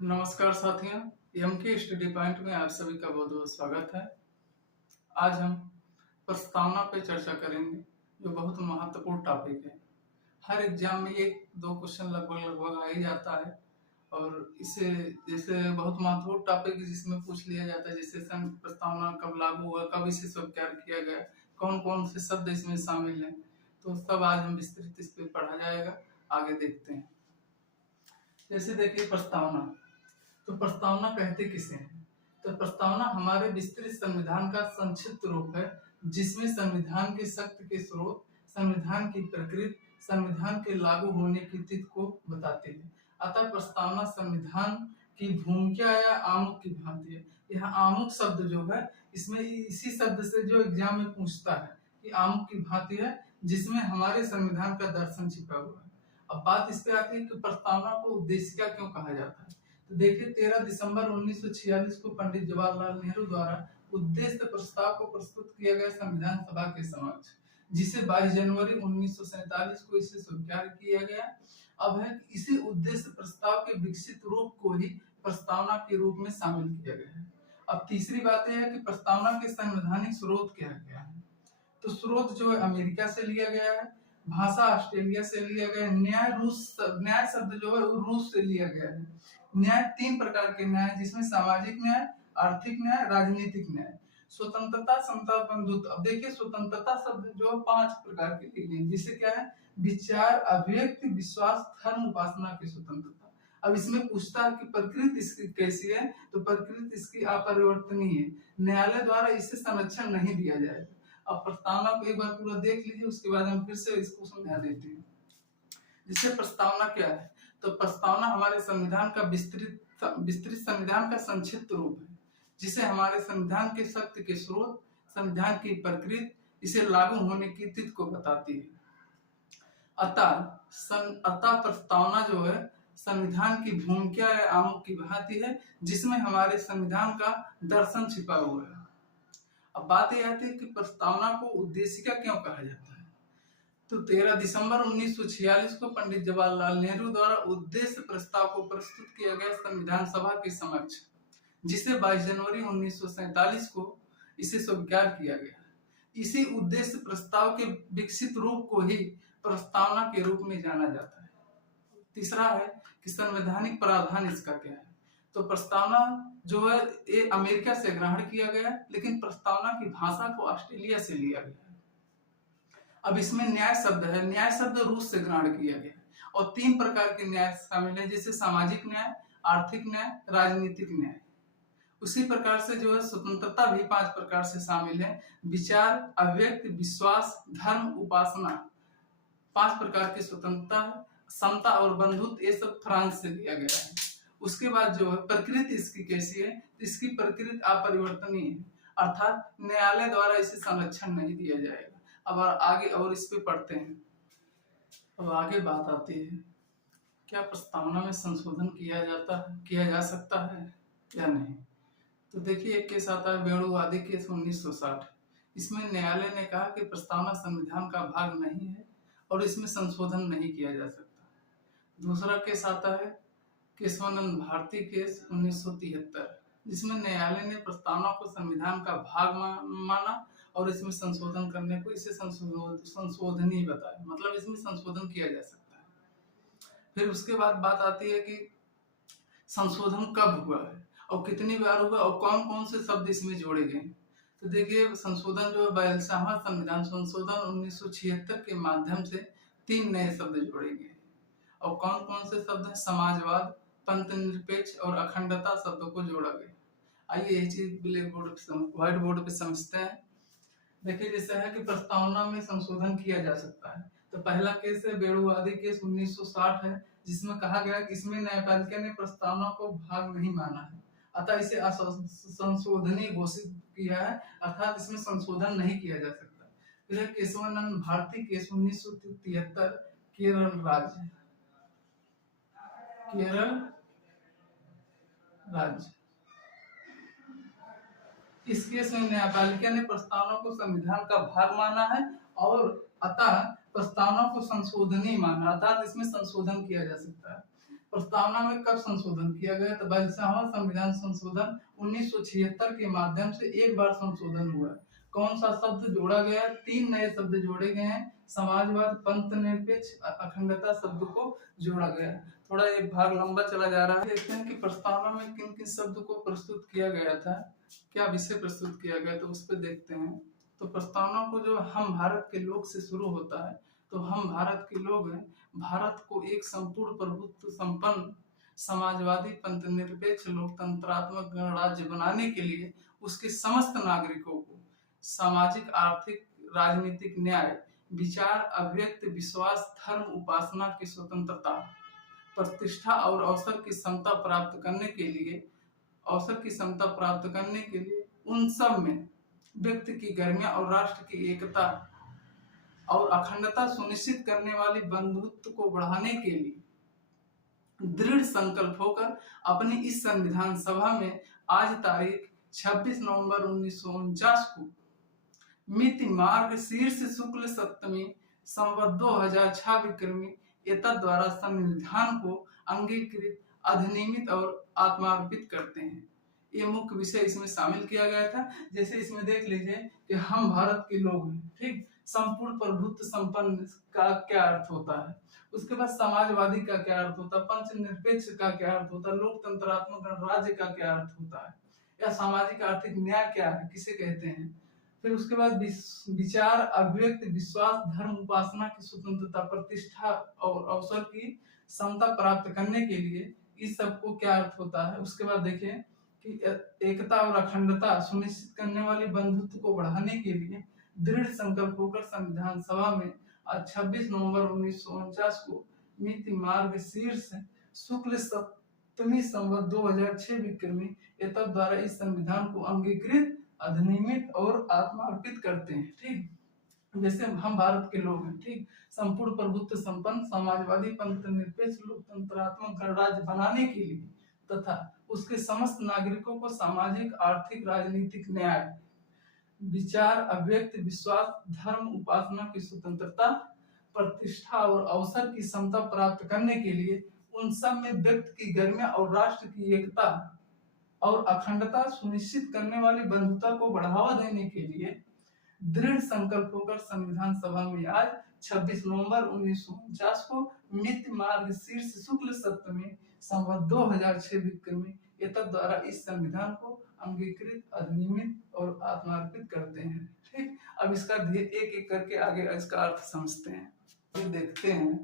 नमस्कार साथियों, एम के स्टडी पॉइंट में आप सभी का बहुत बहुत स्वागत है। आज हम प्रस्तावना पे चर्चा करेंगे, जो बहुत महत्वपूर्ण टॉपिक है। हर एग्जाम में एक दो क्वेश्चन लगभग लगभग आ ही जाता है और इसे जैसे बहुत महत्वपूर्ण टॉपिक जिसमें पूछ लिया जाता है, जैसे प्रस्तावना कब लागू हुआ, कब इसे स्वीकार किया गया, कौन कौन से शब्द इसमें शामिल हैं, तो सब आज हम विस्तृत इस पर पढ़ा जाएगा। आगे देखते हैं। जैसे देखिए प्रस्तावना, तो प्रस्तावना कहते किसे हैं? तो प्रस्तावना हमारे विस्तृत संविधान का संक्षिप्त रूप है, जिसमें संविधान के शक्ति के स्रोत, संविधान की प्रकृति, संविधान के लागू होने की तिथि को बताती है। अतः प्रस्तावना संविधान की भूमिका या आमुख की भांति है। यह आमुख शब्द जो है, इसमें इसी शब्द से जो एग्जाम में पूछता है कि आमुख की भांति है, जिसमें हमारे संविधान का दर्शन छिपा हुआ है। अब बात इस पे आती है कि प्रस्तावना को उद्देशिका क्यों कहा जाता है। तो देखिए 13 दिसंबर 1946 को पंडित जवाहरलाल नेहरू द्वारा उद्देश्य प्रस्ताव को प्रस्तुत किया गया संविधान सभा के समक्ष, जिसे 22 जनवरी 1947 को इसे स्वीकार किया गया। अब है कि इसी उद्देश्य प्रस्ताव के विकसित रूप को ही प्रस्तावना के रूप में शामिल किया गया है। अब तीसरी बात यह है कि प्रस्तावना के संवैधानिक स्रोत क्या क्या है। तो स्रोत जो है अमेरिका से लिया गया है, भाषा ऑस्ट्रेलिया से लिया गया है, न्याय शब्द जो है रूस से लिया गया है। न्याय तीन प्रकार के न्याय, जिसमें सामाजिक न्याय, आर्थिक न्याय, राजनीतिक न्याय। स्वतंत्रता, समता, बंधुत्व। अब देखिए स्वतंत्रता शब्द जो 5 प्रकार के लिए गए, जिसे क्या है, विचार, अभिव्यक्ति, विश्वास, धर्म, उपासना की स्वतंत्रता। अब इसमें पूछता है कि प्रकृति इसकी कैसी है, तो प्रकृति इसकी अपरिवर्तनीय है। न्यायालय द्वारा इसे संरक्षण नहीं दिया जाएगा। अब प्रस्तावना को एक बार पूरा देख लीजिए, उसके बाद हम फिर से इसको समझा देते हैं। जिससे प्रस्तावना क्या है, तो प्रस्तावना हमारे संविधान का विस्तृत संविधान का संक्षिप्त रूप है, जिसे हमारे संविधान के शक्ति के स्रोत, संविधान की प्रकृति, इसे लागू होने की तिथि को बताती है। अतः प्रस्तावना जो है संविधान की भूमिका या आमुख की भांति है, जिसमें हमारे संविधान का दर्शन छिपा हुआ है। अब बात यह आती है कि प्रस्तावना को उद्देशिका क्यों कहा जाता है। तो 13 दिसंबर 1946 को पंडित जवाहरलाल नेहरू द्वारा उद्देश्य प्रस्ताव को प्रस्तुत किया गया संविधान सभा के समक्ष, जिसे 22 जनवरी 1947 को इसे स्वीकार किया गया। इसी उद्देश्य प्रस्ताव के विकसित रूप को ही प्रस्तावना के रूप में जाना जाता है। तीसरा है कि संवैधानिक प्रावधान इसका क्या है। तो प्रस्तावना जो है ये अमेरिका से ग्रहण किया गया, लेकिन प्रस्तावना की भाषा को ऑस्ट्रेलिया से लिया गया। अब इसमें न्याय शब्द है, न्याय शब्द रूस से ग्रहण किया गया और 3 प्रकार के न्याय शामिल है, जैसे सामाजिक न्याय, आर्थिक न्याय, राजनीतिक न्याय। उसी प्रकार से जो है स्वतंत्रता भी 5 प्रकार से शामिल है, विचार, अभिव्यक्ति, विश्वास, धर्म, उपासना। 5 प्रकार की स्वतंत्रता, समता और बंधुत्व, ये सब फ्रांस से लिया गया है। उसके बाद जो है प्रकृति इसकी कैसी है, तो इसकी प्रकृति अपरिवर्तनीय है, अर्थात न्यायालय द्वारा इसे संरक्षण नहीं दिया जाएगा। अब आगे और इस पे पढ़ते हैं। अब आगे बात आती है, क्या प्रस्तावना में संशोधन किया जा सकता है या नहीं। तो देखिए एक केस आता है वेणुवादी केस 1960। इसमें न्यायालय ने कहा कि प्रस्तावना संविधान का भाग नहीं है और इसमें संशोधन नहीं किया जा सकता। दूसरा केस आता है केशवानंद भारती केस 1973, जिसमें न्यायालय ने प्रस्तावना को संविधान का भाग माना और इसमें संशोधन करने को इसे संशोधनी बताया, मतलब इसमें संशोधन किया जा सकता है। फिर उसके बाद बात आती है कि संशोधन कब हुआ है और कितनी बार हुआ और कौन कौन से शब्द इसमें जोड़े गए। तो देखिए संशोधन जो है 42वां संविधान संशोधन 1976 के माध्यम से 3 नए शब्द जोड़े गए और कौन कौन से शब्द है, समाजवाद, पंथ निरपेक्ष और अखंडता शब्दों को जोड़ा गया। आइए यही चीज ब्लैक बोर्ड पे, व्हाइट बोर्ड पे समझते हैं। देखिए जैसा है कि प्रस्तावना में संशोधन किया जा सकता है। तो पहला केस है वेणुवादी केस 1960 है, जिसमें कहा गया कि इसमें न्यायपालिका ने प्रस्तावना को भाग नहीं माना है, अतः इसे संशोधनीय घोषित किया है, अर्थात इसमें संशोधन नहीं किया जा सकता। फिर केशवानंद भारती केस 1973 केरल राज्य इस केस में न्यायपालिका ने प्रस्तावना को संविधान का भाग माना है और अतः प्रस्तावना को संशोधनीय माना, अर्थात इसमें संशोधन किया जा सकता है। प्रस्तावना में कब संशोधन किया गया? तो 42वां संविधान संशोधन 1976 के माध्यम से एक बार संशोधन हुआ है। कौन सा शब्द जोड़ा गया? 3 नए शब्द जोड़े गए हैं। समाजवाद, पंथ निरपेक्ष, अखंडता शब्द को जोड़ा गया है। थोड़ा एक भाग लंबा चला जा रहा है। देखते हैं कि प्रस्तावना में किन किन शब्द को प्रस्तुत किया गया था, क्या विषय प्रस्तुत किया गया, तो उस पर देखते हैं। तो प्रस्तावना को जो हम भारत के लोग से शुरू होता है, तो हम भारत के लोग हैं, भारत को एक संपूर्ण प्रभुत्व संपन्न समाजवादी पंथ निरपेक्ष लोकतंत्रात्मक गणराज्य बनाने के लिए उसके समस्त नागरिकों को सामाजिक, आर्थिक, राजनीतिक न्याय, विचार, अभिव्यक्ति, विश्वास, धर्म, उपासना की स्वतंत्रता, प्रतिष्ठा और अवसर की समता प्राप्त करने के लिए उन सब में व्यक्ति की गरिमा और राष्ट्र की एकता और अखंडता सुनिश्चित करने वाली बंधुत्व को बढ़ाने के लिए दृढ़ संकल्प होकर अपनी इस संविधान सभा में आज तारीख 26 नवंबर 1949 को मिति मार्ग शीर्ष शुक्ल सप्तमी संवत 2006 विक्रमी एतद द्वारा संविधान को अंगीकृत, अधिनियमित और आत्मार्पित करते हैं। ये मुख्य विषय इसमें शामिल किया गया था। जैसे इसमें देख लीजिए कि हम भारत के लोग हैं, ठीक, संपूर्ण प्रभुत्व संपन्न का क्या अर्थ होता है, उसके बाद समाजवादी का क्या अर्थ होता है, पंच निरपेक्ष का क्या अर्थ होता है, लोकतंत्रात्मक गणराज्य का क्या अर्थ होता है, या सामाजिक आर्थिक न्याय क्या है, किसे कहते हैं। फिर उसके बाद विचार, अभिव्यक्ति, विश्वास, धर्म, उपासना की स्वतंत्रता, प्रतिष्ठा और अवसर की समता प्राप्त करने के लिए इस सब को क्या अर्थ होता है। उसके बाद देखिए कि एकता और अखंडता सुनिश्चित करने वाली बंधुत्व को बढ़ाने के लिए दृढ़ संकल्प होकर संविधान सभा में आज 26 नवंबर 1949 को मिति मार्ग शीर्ष शुक्ल सप्तमी संवत 2006 विक्रमी एतद द्वारा इस संविधान को अंगीकृत, अधिनियमित और आत्मार्पित करते हैं। ठीक, जैसे हम भारत के लोग हैं, ठीक, संपूर्ण प्रभुत्व संपन्न समाजवादी पंथ निरपेक्ष लोकतंत्रात्मक गणराज्य बनाने के लिए तथा उसके समस्त नागरिकों को सामाजिक, आर्थिक, राजनीतिक न्याय, विचार, अभिव्यक्ति, विश्वास, धर्म, उपासना की स्वतंत्रता, प्रतिष्ठा और अवसर की समता प्राप्त करने के लिए उन सब में व्यक्ति की गरिमा और राष्ट्र की एकता और अखंडता सुनिश्चित करने वाली बंधुता को बढ़ावा देने के लिए दृढ़ संकल्प होकर संविधान सभा में आज 26 नवंबर 1949 को मिति मार्ग शीर्ष शुक्ल सप्तमी संवत 2006 विक्रमी एतद द्वारा इस संविधान को अंगीकृत, अधिनियमित और आत्मार्पित करते हैं। ठीक, अब इसका एक एक करके आगे इसका अर्थ समझते हैं। ये देखते हैं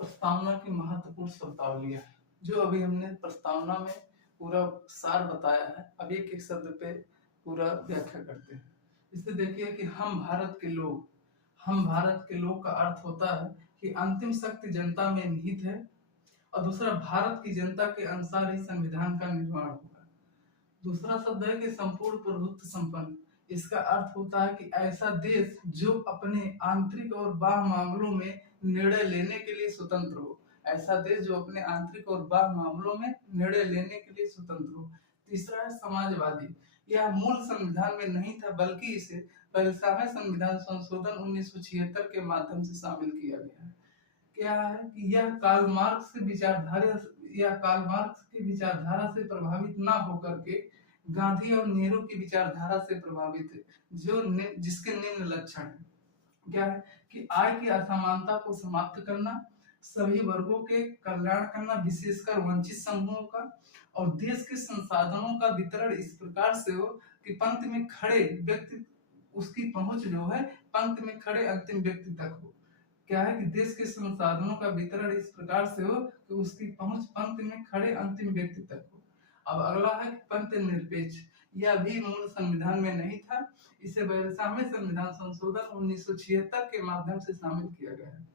प्रस्तावना की महत्वपूर्ण शब्दावलियां, जो अभी हमने प्रस्तावना में पूरा सार बताया है। अब एक एक शब्द पे पूरा व्याख्या करते हैं। इससे देखिए कि हम भारत के लोग का अर्थ होता है कि अंतिम शक्ति जनता में निहित है, और दूसरा भारत की जनता के अनुसार ही संविधान का निर्माण होगा। दूसरा शब्द है कि संपूर्ण प्रभुत्व संपन्न, इसका अर्थ होता है कि ऐसा देश जो अपने आंतरिक और बाह्य मामलों में निर्णय लेने के लिए स्वतंत्र हो, ऐसा देश जो अपने आंतरिक और बाह्य मामलों में निर्णय लेने के लिए स्वतंत्र हो। तीसरा है समाजवादी, यह मूल संविधान में नहीं था, बल्कि इसे 42वें संविधान संशोधन 1976 के माध्यम से शामिल किया गया है। क्या है कि यह कार्ल मार्क्स की विचारधारा से प्रभावित ना होकर के गांधी और नेहरू की विचारधारा से प्रभावित है, जिसके निम्न लक्षण है। क्या है कि आय की असमानता को समाप्त करना, सभी वर्गों के कल्याण करना, विशेषकर वंचित समूहों का, और देश के संसाधनों का वितरण इस प्रकार से हो कि पंक्ति में खड़े व्यक्ति, उसकी पहुंच जो है पंक्ति में खड़े अंतिम व्यक्ति तक हो। क्या है कि देश के संसाधनों का वितरण इस प्रकार से हो कि उसकी पहुंच पंक्ति में खड़े अंतिम व्यक्ति तक हो। अब अगला है पंथ निरपेक्ष, यह भी मूल संविधान में नहीं था, इसे 42वें संविधान संशोधन 1976 के माध्यम से शामिल किया गया है।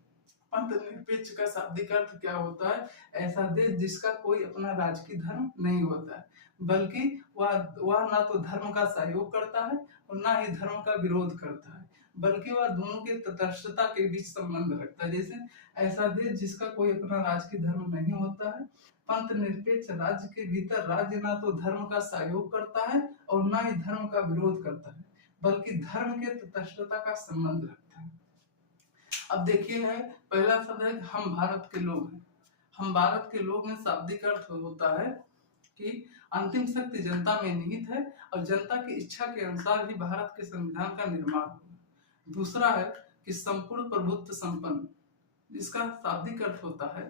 पंथ निरपेक्ष का शाब्दिक अर्थ क्या होता है? ऐसा देश जिसका कोई अपना राजकीय धर्म नहीं होता है, बल्कि वह ना तो धर्म का सहयोग करता है और ना ही धर्म का विरोध करता है, बल्कि वह दोनों के तटस्थता के बीच संबंध रखता है। जैसे ऐसा देश जिसका कोई अपना राजकीय धर्म नहीं होता है, पंथ निरपेक्ष राज्य के भीतर राज्य ना तो धर्म का सहयोग करता है और ना ही धर्म का विरोध करता है, बल्कि धर्म के तटस्थता का संबंध रखता है। अब देखिए है पहला शब्द है हम भारत के लोग हैं। हम भारत के लोग में शाब्दिक अर्थ होता है कि अंतिम शक्ति जनता में निहित है और जनता की इच्छा के अनुसार ही भारत के संविधान का निर्माण होगा। दूसरा है कि संपूर्ण प्रभुत्व संपन्न, जिसका शाब्दिक अर्थ होता है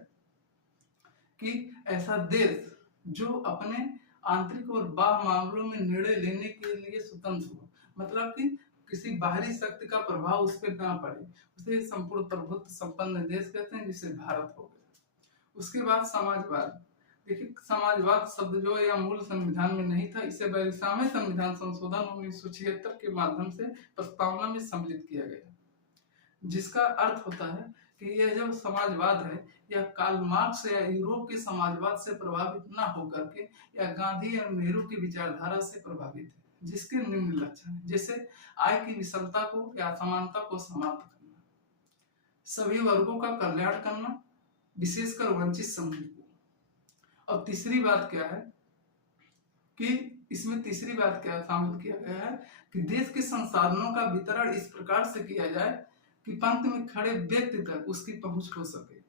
कि ऐसा देश जो अपने आंतरिक और बाह्य मामलों में निर्णय लेने के लिए स्वतंत्र हो, मतलब कि किसी बाहरी शक्ति का प्रभाव उस पर ना पड़े, उसे संपूर्ण प्रभुत्व संपन्न देश कहते हैं, जिसे भारत हो गया। उसके बाद समाजवाद। देखिए, समाजवाद शब्द जो है यह मूल संविधान में नहीं था, इसे बयालीसवें संविधान संशोधन 1976 के माध्यम से प्रस्तावना में सम्मिलित किया गया, जिसका अर्थ होता है कि यह जो समाजवाद है यह कार्ल मार्क्स या यूरोप के समाजवाद से प्रभावित ना होकर के या गांधी या नेहरू की विचारधारा से प्रभावित है, जिसके निम्न लक्षण है, जैसे आय की विषमता को या असमानता को समाप्त करना, सभी वर्गों का कल्याण करना, विशेषकर वंचित समूह को। और तीसरी बात क्या है कि इसमें तीसरी बात क्या शामिल किया गया है कि देश के संसाधनों का वितरण इस प्रकार से किया जाए कि पंक्ति में खड़े व्यक्ति तक उसकी पहुंच हो सके।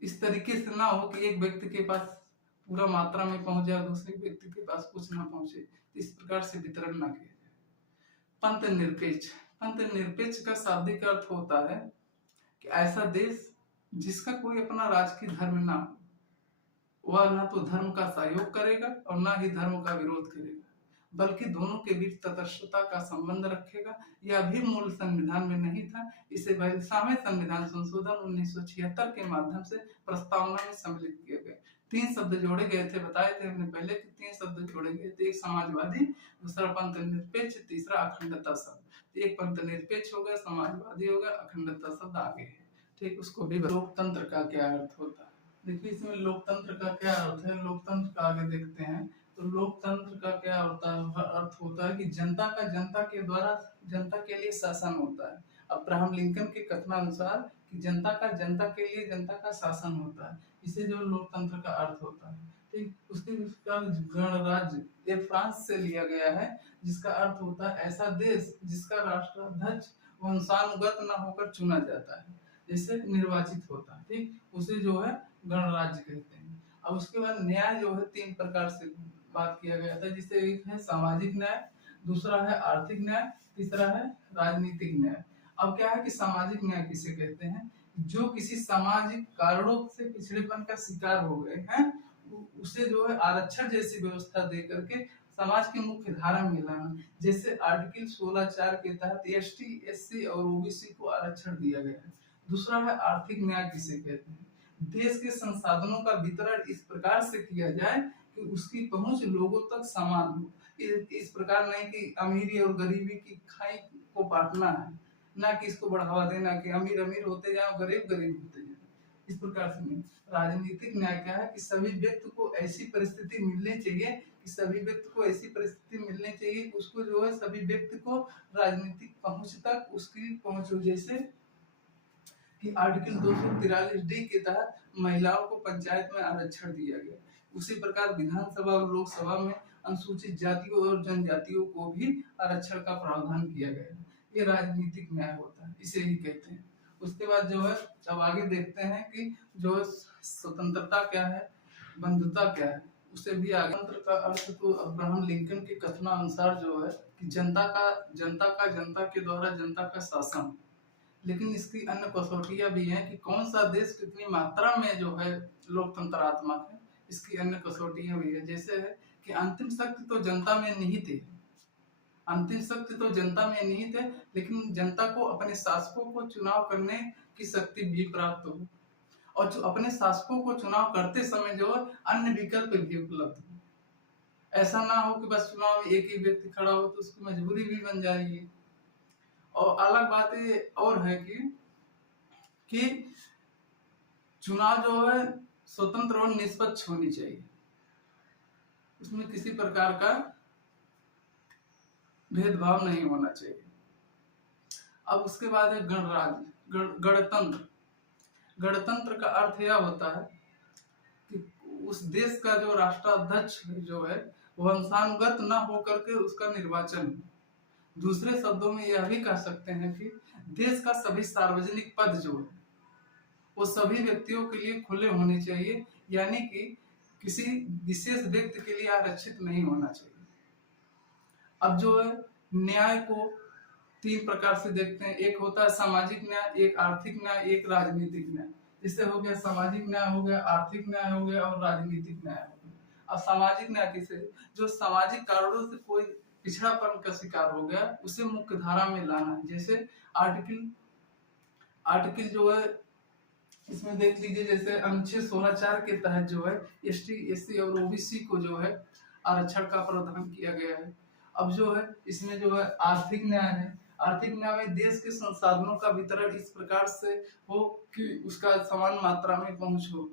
इस तरीके से ना हो कि एक व्यक्ति के पास पूरा मात्रा में पहुंच जाए, दूसरे व्यक्ति के पास कुछ ना पहुंचे, इस प्रकार से वितरण ना किया जाए। पंथ निरपेक्ष। पंथ निरपेक्ष का शाब्दिक अर्थ होता है कि ऐसा देश जिसका कोई अपना राजकीय धर्म ना हो, वह न तो धर्म का सहयोग करेगा और न ही धर्म का विरोध करेगा, बल्कि दोनों के बीच तटस्थता का संबंध रखेगा। यह भी मूल संविधान में नहीं था, इसे बयालीसवें संविधान संशोधन 1976 के माध्यम से प्रस्तावना में सम्मिलित किए गए। 3 शब्द जोड़े गए थे, बताए थे हमने पहले कि 3 शब्द जोड़े गए थे, एक समाजवादी, दूसरा पंथ निरपेक्ष, तीसरा अखंडता शब्द। एक पंथ निरपेक्ष हो गया, समाजवादी हो गया, अखंडता शब्द आगे है, ठीक। उसको भी लोकतंत्र का क्या अर्थ होता है। देखिए, इसमें लोकतंत्र का क्या अर्थ है, लोकतंत्र का आगे देखते हैं। तो लोकतंत्र का क्या होता है, अर्थ होता है कि जनता का जनता के द्वारा जनता के लिए शासन होता है। अब्राहम लिंकन के कथनानुसार कि जनता का जनता के लिए जनता का शासन होता है, इसे जो लोकतंत्र का अर्थ होता है, ठीक। उसके गणराज्य ये फ्रांस से लिया गया है, जिसका अर्थ होता है ऐसा देश जिसका राष्ट्राध्यक्ष वंशानुगत न होकर चुना जाता है, जैसे निर्वाचित होता है, ठीक, उसे जो है गणराज्य कहते हैं। अब उसके बाद न्याय जो है 3 प्रकार से बात किया गया था, जिसे एक है सामाजिक न्याय, दूसरा है आर्थिक न्याय, तीसरा है राजनीतिक न्याय। अब क्या है कि सामाजिक न्याय किसे कहते हैं, जो किसी सामाजिक कारणों से पिछड़ेपन का शिकार हो गए हैं, उसे जो है आरक्षण जैसी व्यवस्था दे करके समाज की मुख्य धारा में लाना, जैसे आर्टिकल 16(4) के तहत एसटी, एससी और ओबीसी को आरक्षण दिया गया है। दूसरा है आर्थिक न्याय किसे कहते हैं, देश के संसाधनों का वितरण इस प्रकार से किया जाए कि उसकी पहुंच लोगों तक समान हो। इस प्रकार नहीं कि अमीरी और गरीबी की खाई को बांटना है, ना कि इसको बढ़ावा देना कि अमीर अमीर होते जाए और गरीब गरीब होते जाए, इस प्रकार से नहीं। राजनीतिक न्याय क्या है कि सभी व्यक्ति को ऐसी परिस्थिति मिलनी चाहिए कि सभी व्यक्ति को ऐसी परिस्थिति मिलनी चाहिए कि उसको जो है सभी व्यक्ति को राजनीतिक पहुंच तक उसकी पहुंच हो, जैसे कि आर्टिकल 243D के तहत महिलाओं को पंचायत में आरक्षण दिया गया। उसी प्रकार विधानसभा और लोकसभा में अनुसूचित जातियों और जनजातियों को भी आरक्षण का प्रावधान किया गया। ये राजनीतिक न्याय होता है, इसे ही कहते हैं। उसके बाद जो है अब आगे देखते हैं कि जो स्वतंत्रता क्या है, बंधुता क्या है, उसे भी आगे। स्वतंत्र का अर्थ तो अब्राहम लिंकन के कथनानुसार जो है कि जनता जनता के द्वारा जनता का शासन, लेकिन इसकी अन्य कसौटियां भी हैं कि कौन सा देश कितनी मात्रा में जो है लोकतंत्रात्मक है, इसकी अन्य कसौटियां भी है, जैसे है कि अंतिम शक्ति तो जनता में निहित है, अंतिम शक्ति तो जनता में निहित है, लेकिन जनता को अपने शासकों को चुनाव करने की शक्ति भी प्राप्त हो, और जो अपने शासकों को चुनाव करते समय जो है अन्य विकल्प भी उपलब्ध हो। ऐसा ना हो कि बस चुनाव में एक ही व्यक्ति खड़ा हो तो उसकी मजबूरी भी बन जाएगी। और अलग बात ये और है कि चुनाव जो है स्वतंत्र और निष्पक्ष होनी चाहिए, उसमें किसी प्रकार का भेदभाव नहीं होना चाहिए। अब उसके बाद है गणराज्य, गणतंत्र। गणतंत्र का अर्थ यह होता है कि उस देश का जो राष्ट्राध्यक्ष जो है वंशानुगत न होकर के उसका निर्वाचन। दूसरे शब्दों में यह भी कह सकते हैं कि देश का सभी सार्वजनिक पद जो है वो सभी व्यक्तियों के लिए खुले होने चाहिए, यानी कि किसी विशेष व्यक्ति के लिए आरक्षित नहीं होना चाहिए। अब जो है न्याय को 3 प्रकार से देखते हैं, एक होता है सामाजिक न्याय, एक आर्थिक न्याय, एक राजनीतिक न्याय। इससे हो गया सामाजिक न्याय हो गया, आर्थिक न्याय हो गया और राजनीतिक न्याय हो गया। अब सामाजिक न्याय किसे, जो सामाजिक कारणों से कोई पिछड़ापन का शिकार हो गया उसे मुख्य धारा में लाना है। जैसे आर्टिकल जो है इसमें देख लीजिए, जैसे अनुच्छेद 16(4) के तहत जो है एसटी, एससी और ओबीसी को जो है आरक्षण का प्रावधान किया गया है। अब जो है इसमें जो है आर्थिक न्याय है। आर्थिक न्याय में देश के संसाधनों का वितरण इस प्रकार से हो कि उसका समान मात्रा में पहुंच हो।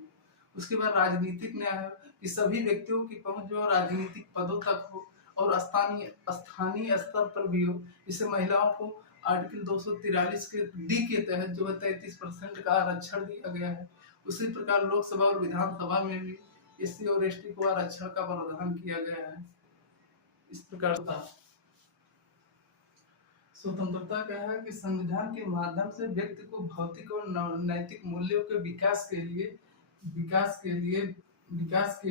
उसके बाद राजनीतिक न्याय है कि सभी व्यक्तियों की पहुंच जो राजनीतिक पदों तक हो और स्थानीय स्तर पर भी हो। इसे महिलाओं को आर्टिकल 243 के डी के तहत जो है 33% का आरक्षण दिया गया है। उसी प्रकार लोकसभा और विधानसभा में भी एससी और एसटी को आरक्षण का प्रावधान किया गया है। इस प्रकार स्वतंत्रता क्या है कि संविधान के माध्यम से व्यक्ति को भौतिक और नैतिक मूल्यों के विकास के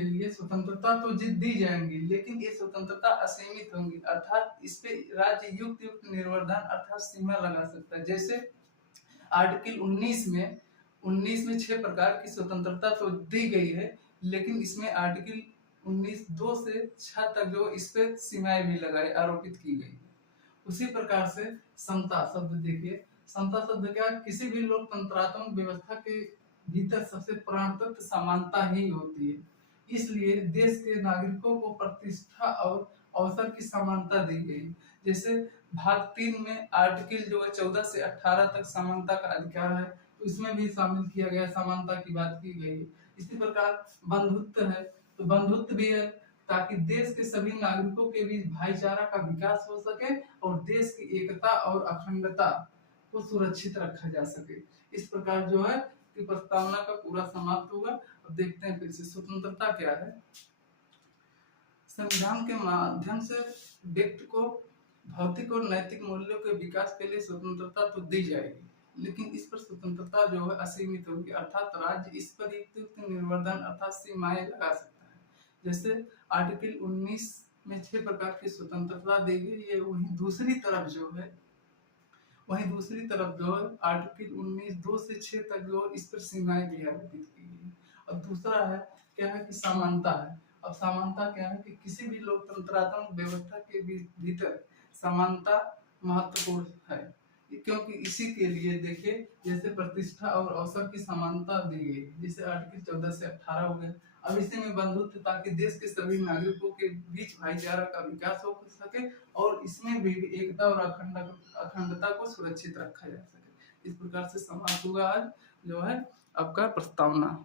लिए स्वतंत्रता तो दी जाएंगी, लेकिन ये स्वतंत्रता असीमित होंगी, अर्थात इस पे राज्य युक्त निर्वर्धन अर्थात सीमा लगा सकता है। जैसे आर्टिकल 19 में 6 प्रकार की स्वतंत्रता तो दी गई है, लेकिन इसमें आर्टिकल 19(2) से 6 तक जो इस पे सीमाएं भी आरोपित की गई। उसी प्रकार से समता शब्द देखिए, समता शब्द क्या, किसी भी लोकतंत्रात्मक व्यवस्था के भीतर सबसे प्राण तत्व समानता ही होती है। इसलिए देश के नागरिकों को प्रतिष्ठा और अवसर की समानता दी गई। जैसे भाग 3 में आर्टिकल जो है 14 से 18 तक समानता का अधिकार है, तो इसमें भी शामिल किया गया, समानता की बात की गई। इसी प्रकार बंधुत्व है, तो बंधुत्व भी है ताकि देश के सभी नागरिकों के बीच भाईचारा का विकास हो सके और देश की एकता और अखंडता को सुरक्षित रखा जा सके। इस प्रकार जो है कि प्रस्तावना का पूरा समाप्त होगा। अब देखते हैं फिर से स्वतंत्रता क्या है। संविधान के माध्यम से व्यक्ति को भौतिक और नैतिक मूल्यों के विकास के लिए स्वतंत्रता तो दी जाएगी, लेकिन इस पर स्वतंत्रता जो है असीमित होगी, अर्थात राज्य इस पर युक्त निर्वर्धन अर्थात सीमाएं लगा सकता है। जैसे आर्टिकल 19 में 6 प्रकार की स्वतंत्रता दी गई है, वहीं दूसरी तरफ जो है आर्टिकल 19(2) से 6 तक जो इस पर सीमाएं भी आरोपित की गई। और दूसरा है क्या है कि समानता है। अब समानता क्या है कि किसी भी लोकतंत्रात्मक व्यवस्था के भीतर समानता महत्वपूर्ण है, क्योंकि इसी के लिए देखिए जैसे प्रतिष्ठा और अवसर की समानता दी गई, जैसे आर्टिकल 14 से 18 हो गए। अब इसी में बंधुत्व, ताकि देश के सभी नागरिकों के बीच भाईचारा का विकास हो सके और इसमें भी एकता और अखंडता को सुरक्षित रखा जा सके। इस प्रकार से समाप्त हुआ आज जो है आपका प्रस्तावना।